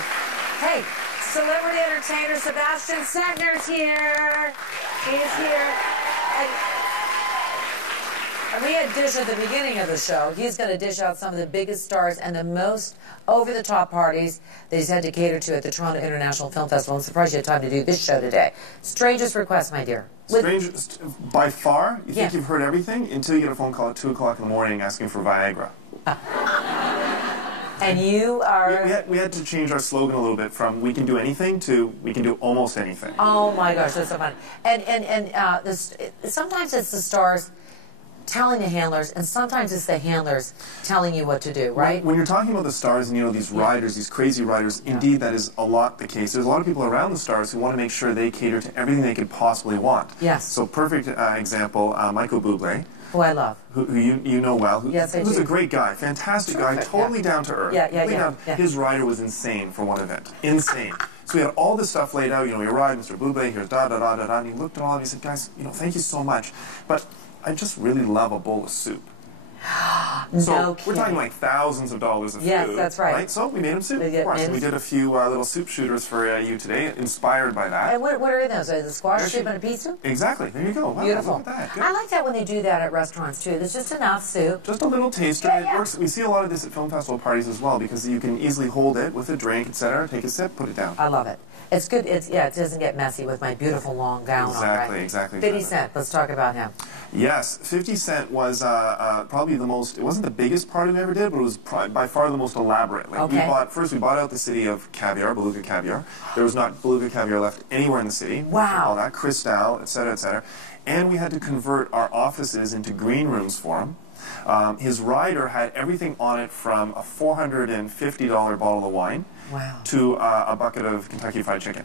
truth. Hey, celebrity entertainer Sebastian Setner's here. He is here. And we had Dish at the beginning of the show. He's going to dish out some of the biggest stars and the most over-the-top parties that he's had to cater to at the Toronto International Film Festival. I'm surprised you had time to do this show today. Strangest request, my dear. Strangest, by far? You think you've heard everything until you get a phone call at 2 o'clock in the morning asking for Viagra. And you are... We had to change our slogan a little bit from "we can do anything" to "we can do almost anything." Oh my gosh, that's so fun. And sometimes it's the stars telling the handlers, and sometimes it's the handlers telling you what to do, right? When you're talking about the stars and, you know, these riders, these crazy riders, indeed that is a lot the case. There's a lot of people around the stars who want to make sure they cater to everything they could possibly want. Yes. So perfect example, Michael Bublé. Who I love. Who you know well. Yes, I do. Who's a great guy, fantastic guy, totally down to earth. Yeah. His rider was insane for one event. Insane. So we had all this stuff laid out, you know, you ride, Mr. Bublé, here's da-da-da-da-da, and he looked at all of it and he said, guys, you know, thank you so much, but I just really love a bowl of soup. So we're talking like thousands of dollars of food. Yes, that's right. So we made him soup, of course. And we did a few little soup shooters for you today, inspired by that. And what are those? Are the squash soup and a pea soup? Exactly. There you go. Wow, beautiful. Look at that. Good. I like that when they do that at restaurants too. There's just enough soup. Just a little taster. It works. We see a lot of this at film festival parties as well because you can easily hold it with a drink, etc. Take a sip, put it down. I love it. It's good. It doesn't get messy with my beautiful long gown on, right? Exactly. 50 Cent. Let's talk about him. Yes, 50 Cent was probably the most. It wasn't the biggest party we ever did, but it was by far the most elaborate. Like we bought out the city of caviar, beluga caviar. There was not beluga caviar left anywhere in the city. Wow. All that Cristal, etc., etc. And we had to convert our offices into green rooms for him. His rider had everything on it from a $450 bottle of wine to a bucket of Kentucky Fried Chicken.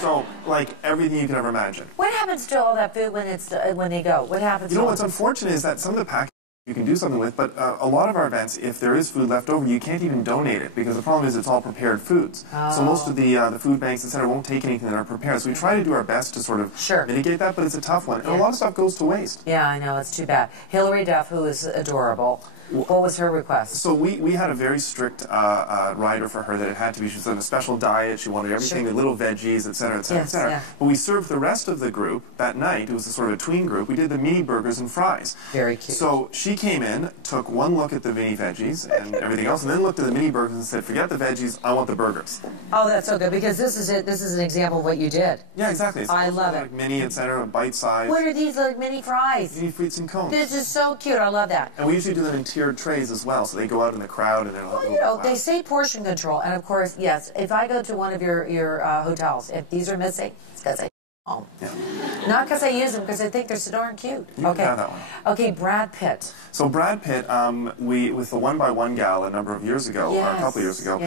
So, like, everything you can ever imagine. What happens to all that food when they go? What happens? You know, what's unfortunate is that some of the packaging you can do something with, but a lot of our events, if there is food left over, you can't even donate it because the problem is it's all prepared foods. Oh. So most of the food banks, etc., won't take anything that are prepared. So we try to do our best to sort of mitigate that, but it's a tough one. And a lot of stuff goes to waste. Yeah, I know. It's too bad. Hilary Duff, who is adorable. What was her request? So we had a very strict rider for her that it had to be. She was on a special diet. She wanted everything, the little veggies, etc., etc., etc. Yeah. But we served the rest of the group that night. It was a sort of a tween group. We did the mini burgers and fries. Very cute. So she came in, took one look at the mini veggies and everything else, and then looked at the mini burgers and said, "Forget the veggies. I want the burgers." Oh, that's so good because this is it. This is an example of what you did. Yeah, exactly. I love it. Like mini, etc., bite size. What are these like mini fries? Mini frites and cones. This is so cute. I love that. And we usually do them in tiered trays as well. So they go out in the crowd and they're like, well, you know, they say portion control, and of course, yes. If I go to one of your hotels, if these are missing, it's because I home. Yeah. Not because I use them, because I think they're so darn cute. You can have that one. Okay, Brad Pitt. So Brad Pitt, with the One by One gala a number of years ago, or a couple of years ago,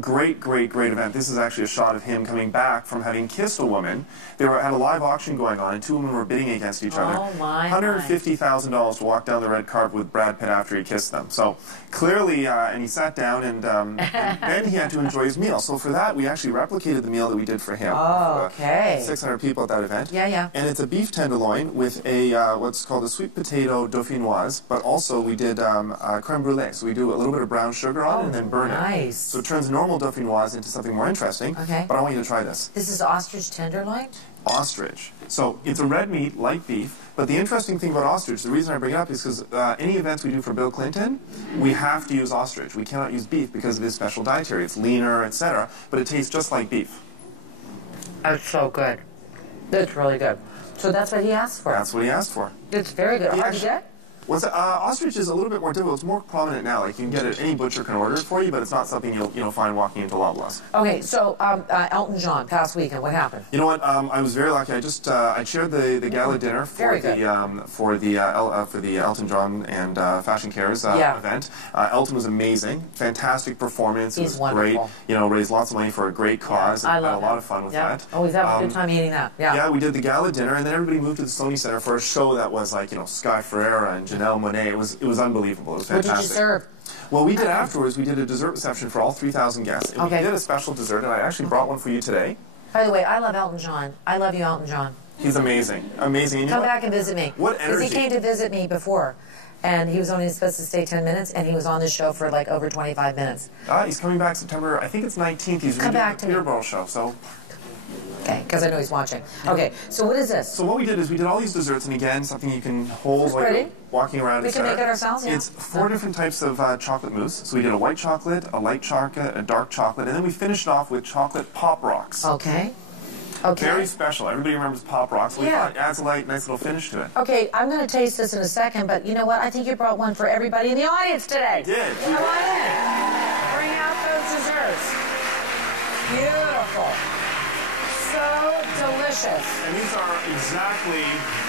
great event. This is actually a shot of him coming back from having kissed a woman. They had a live auction going on, and two women were bidding against each other. Oh my! $150,000 to walk down the red carpet with Brad Pitt after he kissed them. So clearly, and he sat down, and then he had to enjoy his meal. So for that, we actually replicated the meal that we did for him. Oh, okay. 600 people at that event. Yeah. And it's a beef tenderloin with a what's called a sweet potato dauphinoise, but also we did creme brulee. So we do a little bit of brown sugar on it and then burn it. So it turns normal dauphinoise into something more interesting. Okay. But I want you to try this. This is ostrich tenderloin? Ostrich. So it's a red meat, like beef, but the interesting thing about ostrich, the reason I bring it up is because any events we do for Bill Clinton, we have to use ostrich. We cannot use beef because of his special dietary. It's leaner, etc., but it tastes just like beef. That's so good. That's really good. So that's what he asked for. That's what he asked for. It's very good. Hard to get? Ostrich is a little bit more difficult. It's more prominent now. Like you can get it, any butcher can order it for you, but it's not something you'll find walking into Loblaws. Okay, so Elton John, past weekend, what happened? You know what? I was very lucky. I chaired the gala dinner for the Elton John and Fashion Cares event. Elton was amazing, fantastic performance. He's it was wonderful. Great. You know, raised lots of money for a great cause. I and love had a lot of fun with that. Oh, he's having a good time eating that. Yeah, we did the gala dinner, and then everybody moved to the Sony Center for a show that was like, you know, Sky Ferreira and Janelle Monáe. It was unbelievable. It was fantastic. What did you serve? Well, we did afterwards. We did a dessert reception for all 3,000 guests. And we did a special dessert, and I actually brought one for you today. By the way, I love Elton John. I love you, Elton John. He's amazing. Amazing. Come back and visit me. What energy. Because he came to visit me before. and he was only supposed to stay 10 minutes, and he was on the show for like over 25 minutes. He's coming back September, I think it's 19th. He's Come back redoing to the me. Peterborough show, so... Okay, because I know he's watching. Okay, so what is this? So what we did is we did all these desserts, and again, something you can hold while you're walking around. We can make it ourselves, yeah. It's 4 different types of chocolate mousse. So we did a white chocolate, a light chocolate, a dark chocolate, and then we finished off with chocolate Pop Rocks. Okay. Okay. Very special. Everybody remembers Pop Rocks. So we thought it adds a nice little finish to it. Okay, I'm going to taste this in a second, but you know what? I think you brought one for everybody in the audience today. I did. Come on in. Bring out those desserts. Beautiful. So delicious. And these are exactly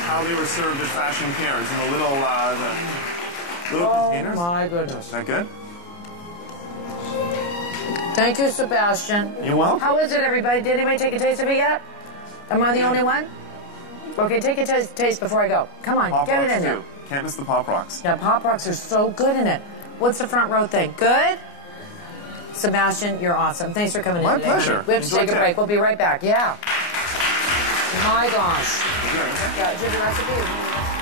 how they were served at Fashion Cares in the little containers. Oh my goodness. Is that good? Thank you, Sebastian. You're welcome. How is it, everybody? Did anybody take a taste of it yet? Am I the only one? Okay, take a taste before I go. Come on, Pop get Rocks it in there. too. Can't miss the Pop Rocks. Yeah, Pop Rocks are so good in it. What's the front row thing? Good? Sebastian, you're awesome. Thanks for coming in today. My pleasure. We have to take a break. We'll be right back. Yeah. My gosh. Yeah. Yeah, did the recipe?